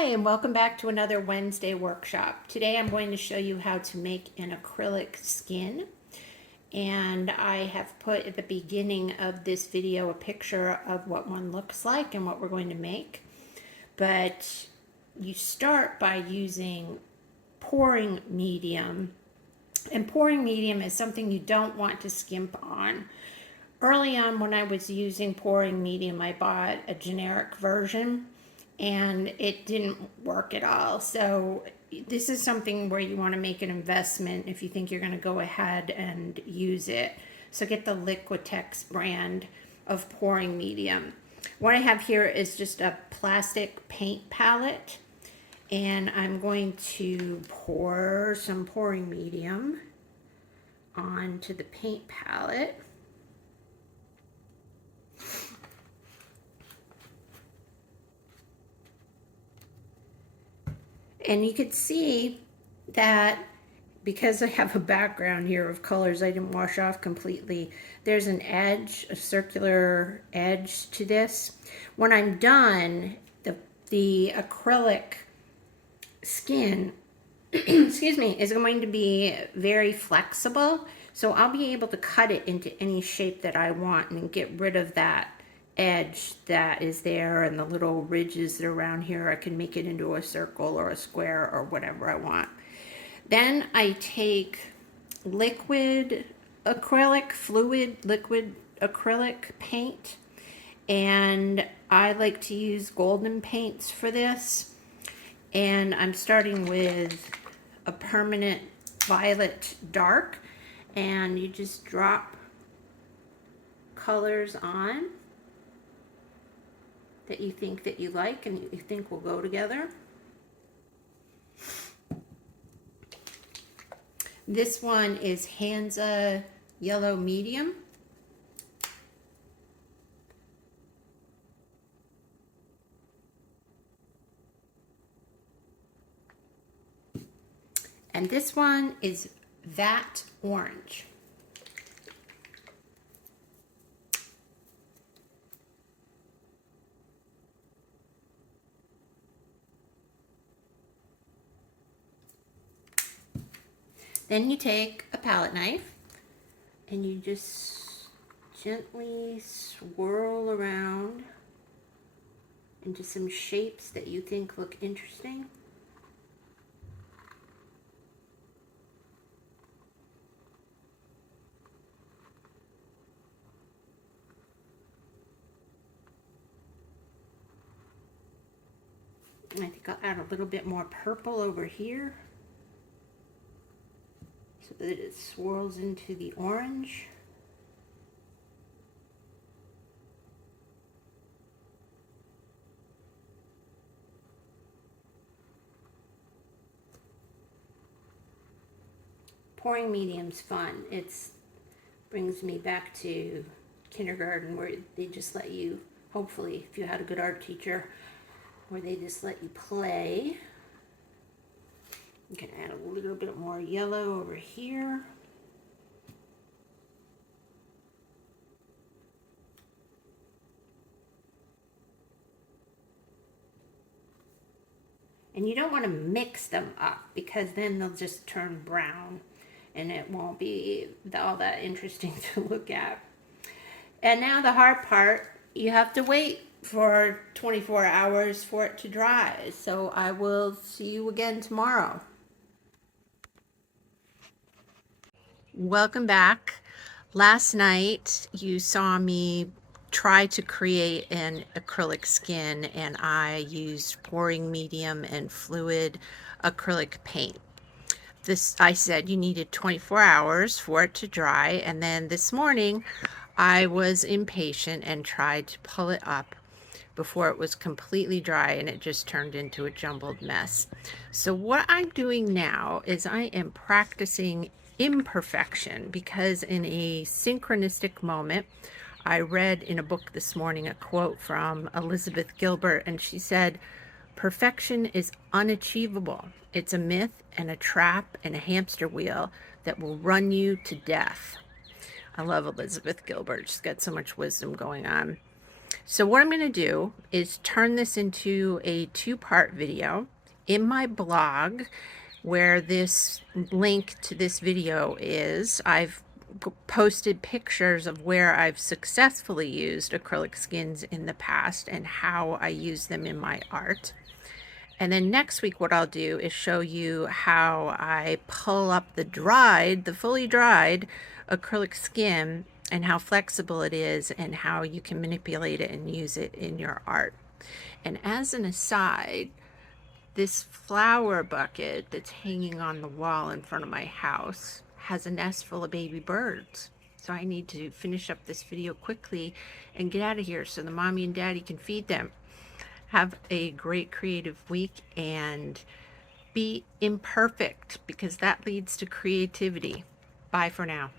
Hi, and welcome back to another Wednesday workshop. Today I'm going to show you how to make an acrylic skin. And I have put at the beginning of this video a picture of what one looks like and what we're going to make. But you start by using pouring medium. And pouring medium is something you don't want to skimp on. Early on when I was using pouring medium, I bought a generic version and it didn't work at all. So this is something where you want to make an investment if you think you're going to go ahead and use it. So get the Liquitex brand of pouring medium. What I have here is just a plastic paint palette, and I'm going to pour some pouring medium onto the paint palette. And you could see that because I have a background here of colors I didn't wash off completely, there's an edge, a circular edge to this. When I'm done, the acrylic skin excuse me, is going to be very flexible. So I'll be able to cut it into any shape that I want and get rid of that edge that is there and the little ridges that are around here. I can make it into a circle or a square or whatever I want. Then I take liquid acrylic paint, and I like to use golden paints for this. And I'm starting with a permanent violet dark, and you just drop colors on that you think that you like and you think will go together. This one is Hansa Yellow Medium. And this one is Vat Orange. Then you take a palette knife and you just gently swirl around into some shapes that you think look interesting. And I think I'll add a little bit more purple over here so that it swirls into the orange. Pouring medium's fun. It brings me back to kindergarten where they just let you, hopefully if you had a good art teacher, where they just let you play. You can add a little bit more yellow over here. And you don't want to mix them up because then they'll just turn brown and it won't be all that interesting to look at. And now the hard part, you have to wait for 24 hours for it to dry. So I will see you again tomorrow. Welcome back. Last night you saw me try to create an acrylic skin, and I used pouring medium and fluid acrylic paint. I said you needed 24 hours for it to dry, and then this morning I was impatient and tried to pull it up before it was completely dry, and it just turned into a jumbled mess. So what I'm doing now is I am practicing imperfection, because in a synchronistic moment I read in a book this morning a quote from Elizabeth Gilbert, and she said, "Perfection is unachievable. It's a myth and a trap and a hamster wheel that will run you to death." I love Elizabeth Gilbert. She's got so much wisdom going on. So what I'm going to do is turn this into a two-part video. In my blog, where this link to this video is, I've posted pictures of where I've successfully used acrylic skins in the past and how I use them in my art. And then next week what I'll do is show you how I pull up the fully dried acrylic skin and how flexible it is and how you can manipulate it and use it in your art. And as an aside, this flower bucket that's hanging on the wall in front of my house has a nest full of baby birds. So I need to finish up this video quickly and get out of here so the mommy and daddy can feed them. Have a great creative week and be imperfect, because that leads to creativity. Bye for now.